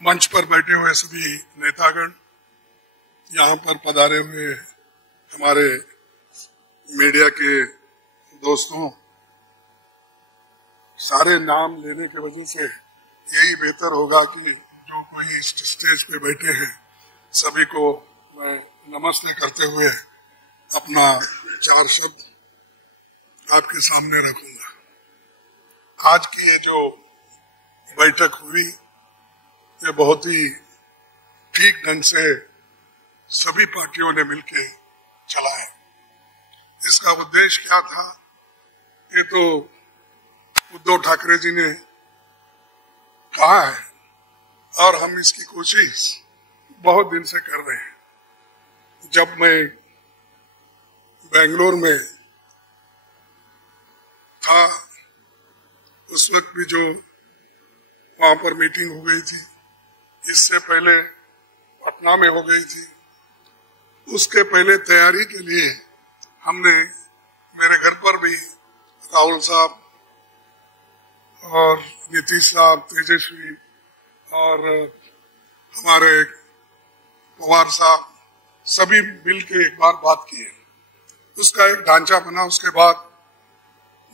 मंच पर बैठे हुए सभी नेतागण, यहाँ पर पधारे हुए हमारे मीडिया के दोस्तों, सारे नाम लेने की वजह से यही बेहतर होगा कि जो कोई स्टेज पे बैठे हैं सभी को मैं नमस्ते करते हुए अपना 4 शब्द आपके सामने रखूंगा। आज की ये जो बैठक हुई ये बहुत ही ठीक ढंग से सभी पार्टियों ने मिलकर चलाया। इसका उद्देश्य क्या था, ये तो उद्धव ठाकरे जी ने कहा है और हम इसकी कोशिश बहुत दिन से कर रहे हैं। जब मैं बेंगलोर में था उस वक्त भी जो वहां पर मीटिंग हो गई थी, इससे पहले पटना में हो गई थी, उसके पहले तैयारी के लिए हमने मेरे घर पर भी राहुल साहब और नीतीश साहब, तेजस्वी और हमारे पवार साहब सभी मिल के एक बार बात की है। उसका एक ढांचा बना। उसके बाद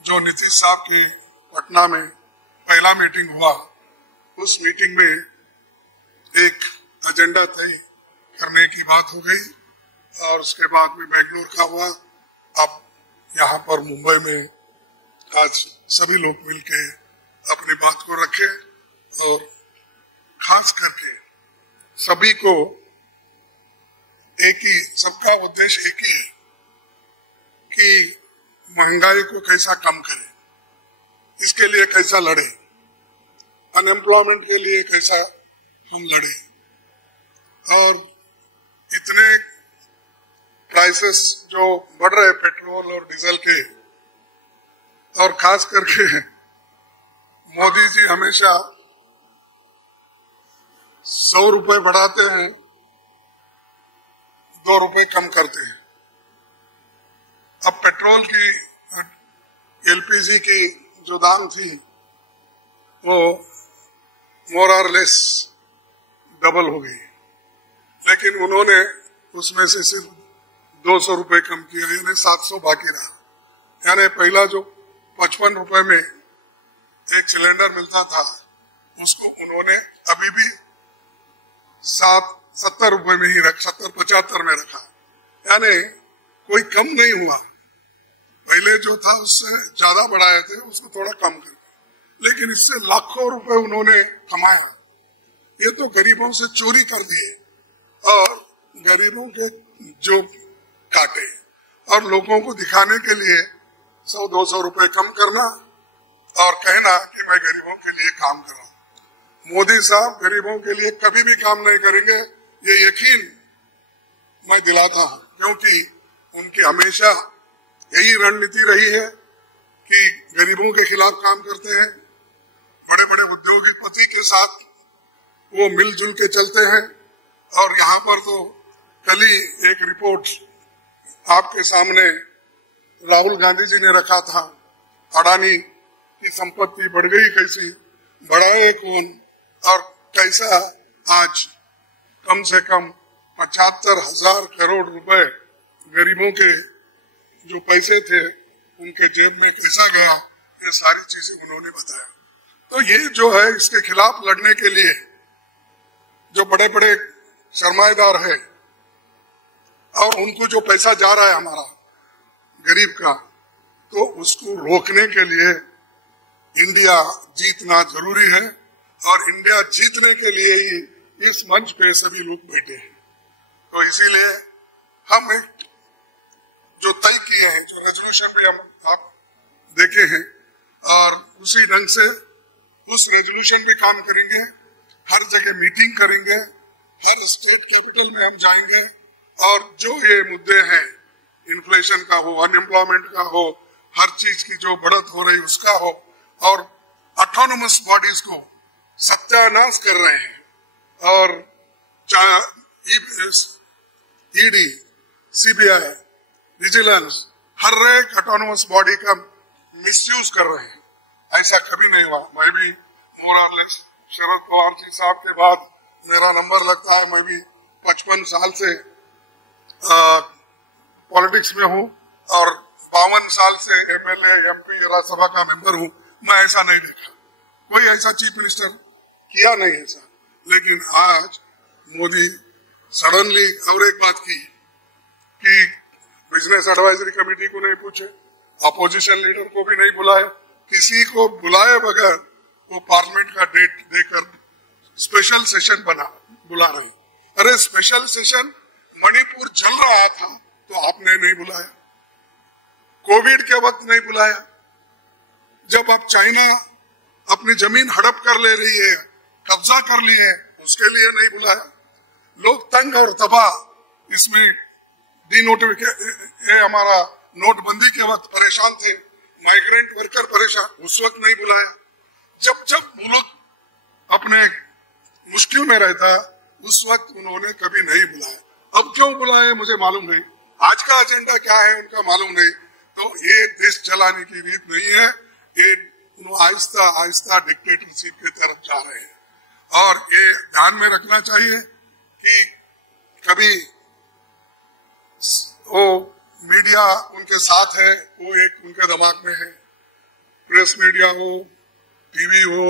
जो नीतीश साहब की पटना में पहला मीटिंग हुआ, उस मीटिंग में एक एजेंडा तय करने की बात हो गई और उसके बाद में बेंगलुरु का हुआ। अब यहाँ पर मुंबई में आज सभी लोग मिलके अपनी बात को रखे और खास करके सभी को एक ही, सबका उद्देश्य एक ही है कि महंगाई को कैसा कम करें, इसके लिए कैसा लड़े, अनएम्प्लॉयमेंट के लिए कैसा हम लड़े। और इतने प्राइसेस जो बढ़ रहे पेट्रोल और डीजल के, और खास करके मोदी जी हमेशा 100 रुपए बढ़ाते हैं, 2 रुपए कम करते हैं। अब पेट्रोल की, एलपीजी की जो दाम थी वो मोर और लेस डबल हो गई, लेकिन उन्होंने उसमें से सिर्फ 200 रुपए कम किया, यानी 700 बाकी रहा। यानी पहला जो 55 रुपए में एक सिलेंडर मिलता था उसको उन्होंने अभी भी 70 रुपए में ही 70-75 में रखा, यानी कोई कम नहीं हुआ। पहले जो था उससे ज्यादा बढ़ाए थे, उसको थोड़ा कम कर, लेकिन इससे लाखों रुपए उन्होंने कमाया। ये तो गरीबों से चोरी कर दिए और गरीबों के जो काटे और लोगों को दिखाने के लिए 100-200 रुपए कम करना और कहना कि मैं गरीबों के लिए काम कर रहा हूं। मोदी साहब गरीबों के लिए कभी भी काम नहीं करेंगे, ये यकीन मैं दिलाता हूं, क्योंकि उनकी हमेशा यही रणनीति रही है कि गरीबों के खिलाफ काम करते हैं। बड़े बड़े उद्योगपति के साथ वो मिलजुल के चलते हैं। और यहाँ पर तो कल ही एक रिपोर्ट आपके सामने राहुल गांधी जी ने रखा था, अडानी की संपत्ति बढ़ गई कैसी, बढ़ाए कौन, और कैसा आज कम से कम 75,000 करोड़ रुपए गरीबों के जो पैसे थे उनके जेब में कैसा गया, ये सारी चीजें उन्होंने बताया। तो ये जो है, इसके खिलाफ लड़ने के लिए जो बड़े बड़े सरमाएदार है और उनको जो पैसा जा रहा है हमारा गरीब का, तो उसको रोकने के लिए इंडिया जीतना जरूरी है। और इंडिया जीतने के लिए ही इस मंच पे सभी लोग बैठे हैं। तो इसीलिए हम एक जो तय किए हैं, जो रेजोल्यूशन भी हम आप देखे हैं, और उसी ढंग से उस रेजोल्यूशन भी काम करेंगे। हर जगह मीटिंग करेंगे, हर स्टेट कैपिटल में हम जाएंगे और जो ये मुद्दे हैं, इन्फ्लेशन का हो, अनएम्प्लॉयमेंट का हो, हर चीज की जो बढ़त हो रही उसका हो, और ऑटोनोमस बॉडीज को सत्यानाश कर रहे हैं। और ईडी, सीबीआई, विजिलेंस, हर एक ऑटोनोमस बॉडी का मिसयूज कर रहे हैं। ऐसा कभी नहीं हुआ। मैं भी मोर और लेस शरद पवार जी साहब के बाद मेरा नंबर लगता है। मैं भी 55 साल से पॉलिटिक्स में हूँ और 52 साल से एमएलए, एमपी, राज्यसभा का मेंबर हूँ। मैं ऐसा नहीं देखा, कोई ऐसा चीफ मिनिस्टर किया नहीं ऐसा। लेकिन आज मोदी सडनली और एक बात की कि बिजनेस एडवाइजरी कमेटी को नहीं पूछे, अपोजिशन लीडर को भी नहीं बुलाए, किसी को बुलाए बगैर वो पार्लियामेंट का डेट देकर स्पेशल सेशन बुला रहे। अरे स्पेशल सेशन मणिपुर जल रहा था तो आपने नहीं बुलाया, कोविड के वक्त नहीं बुलाया, जब अब चाइना अपनी जमीन हड़प कर ले रही है, कब्जा कर ली है, उसके लिए नहीं बुलाया। लोग तंग और तबाह इसमें हमारा नोटबंदी के वक्त परेशान थे, माइग्रेंट वर्कर परेशान, उस वक्त नहीं बुलाया। जब जब मुल्क अपने मुश्किल में रहता है उस वक्त उन्होंने कभी नहीं बुलाया। अब क्यों बुलाए मुझे मालूम नहीं, आज का एजेंडा क्या है उनका मालूम नहीं। तो ये देश चलाने की रीत नहीं है, ये आहिस्ता आहिस्ता डिक्टेटरशिप की तरफ जा रहे हैं। और ये ध्यान में रखना चाहिए कि कभी वो मीडिया उनके साथ है, वो एक उनके दिमाग में है, प्रेस मीडिया हो, टीवी हो,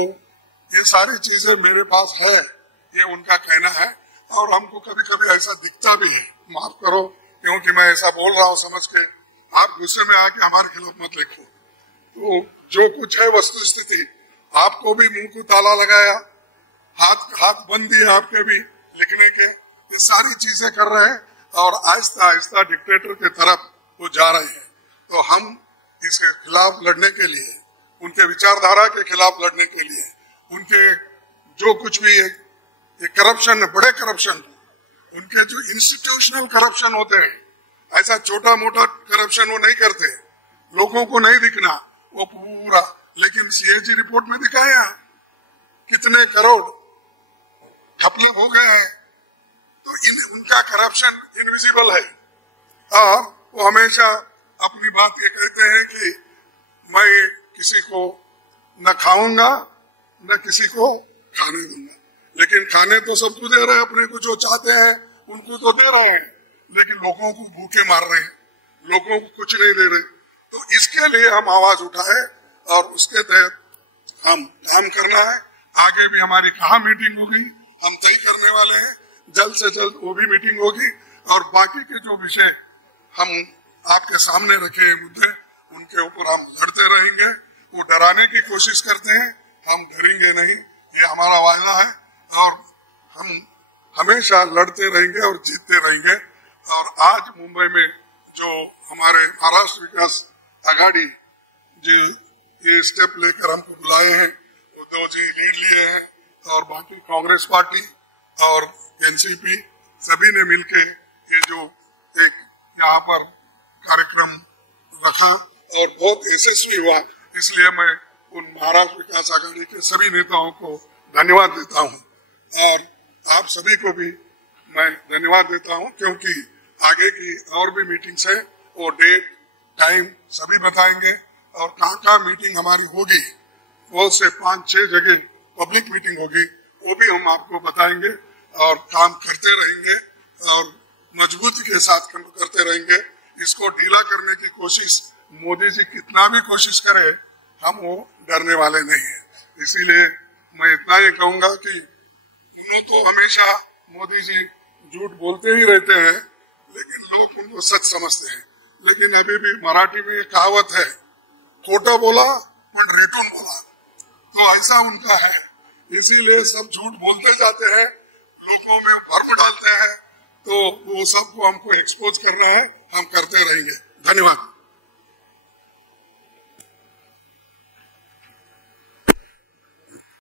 ये सारी चीजें मेरे पास है, ये उनका कहना है। और हमको कभी कभी ऐसा दिखता भी है, माफ करो क्योंकि मैं ऐसा बोल रहा हूँ समझ के, आप गुस्से में आके हमारे खिलाफ मत लिखो। तो जो कुछ है वस्तु स्थिति, आपको भी मुंह को ताला लगाया, हाथ बंद दिए आपके भी लिखने के, ये सारी चीजें कर रहे हैं और आहिस्ता आहिस्ता डिक्टेटर के तरफ वो जा रहे हैं। तो हम इसके खिलाफ लड़ने के लिए, उनके विचारधारा के खिलाफ लड़ने के लिए, उनके जो कुछ भी ये करप्शन, बड़े करप्शन, उनके जो इंस्टीट्यूशनल करप्शन होते हैं, ऐसा छोटा मोटा करप्शन वो नहीं करते, लोगों को नहीं दिखना वो पूरा। लेकिन सीएजी रिपोर्ट में दिखाया कितने करोड़ घपले हो गए हैं। तो उनका करप्शन इनविजिबल है और वो हमेशा अपनी बात ये कहते हैं कि मैं किसी को न खाऊंगा न किसी को खाने दूंगा। लेकिन खाने तो सबको दे रहे हैं, अपने को जो चाहते हैं उनको तो दे रहे हैं, लेकिन लोगों को भूखे मार रहे हैं, लोगों को कुछ नहीं दे रहे। तो इसके लिए हम आवाज उठाए और उसके तहत हम काम करना है। आगे भी हमारी कहाँ मीटिंग होगी हम तय करने वाले हैं, जल्द से जल्द वो भी मीटिंग होगी। और बाकी के जो विषय हम आपके सामने रखे मुद्दे, उनके ऊपर हम लड़ते रहेंगे। वो डराने की कोशिश करते हैं, हम डरेंगे नहीं, ये हमारा वायदा है। और हम हमेशा लड़ते रहेंगे और जीतते रहेंगे। और आज मुंबई में जो हमारे महाराष्ट्र विकास आघाड़ी जी ये स्टेप लेकर हमको बुलाए हैं, उद्धव जी लीड लिए हैं और बाकी कांग्रेस पार्टी और एनसीपी सभी ने मिलके ये जो एक यहाँ पर कार्यक्रम रखा और बहुत यशस्वी हुआ, इसलिए मैं उन महाराष्ट्र विकास आघाड़ी के सभी नेताओं को धन्यवाद देता हूँ। और आप सभी को भी मैं धन्यवाद देता हूँ, क्योंकि आगे की और भी मीटिंग्स है, वो डेट टाइम सभी बताएंगे। और कहाँ कहाँ मीटिंग हमारी होगी, बहुत से 5-6 जगह पब्लिक मीटिंग होगी, वो भी हम आपको बताएंगे। और काम करते रहेंगे और मजबूती के साथ काम करते रहेंगे। इसको ढीला करने की कोशिश मोदी जी कितना भी कोशिश करे, हम वो डरने वाले नहीं है। इसीलिए मैं इतना ही कहूंगा कि उन्होंने तो हमेशा मोदी जी झूठ बोलते ही रहते हैं, लेकिन लोग उनको सच समझते हैं। लेकिन अभी भी मराठी में एक कहावत है, खोटा बोला पर रेटून बोला, तो ऐसा उनका है। इसीलिए सब झूठ बोलते जाते हैं, लोगों में भ्रम डालते हैं, तो वो सबको हमको एक्सपोज करना है, हम करते रहेंगे। धन्यवाद।